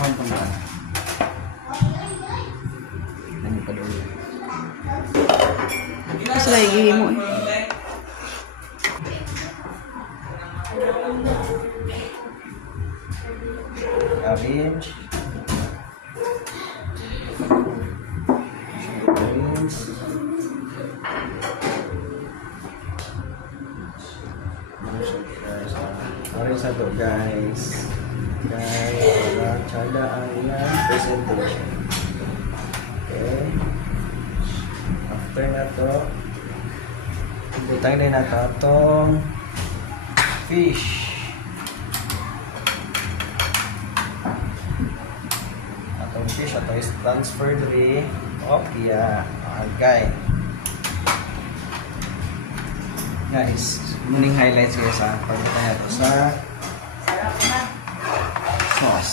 Naman pa ba? Ano pa daw yun? Kasi lagi mo. Orange. Orange. Orange na to guys. Guys, para tsada ang ilang presentation. Okay. After na to, butang din na to itong fish. Atong fish, ato is transfer diri. Okay, agay. Guys, muning highlights guys ha. Pagkita na to sa sauce.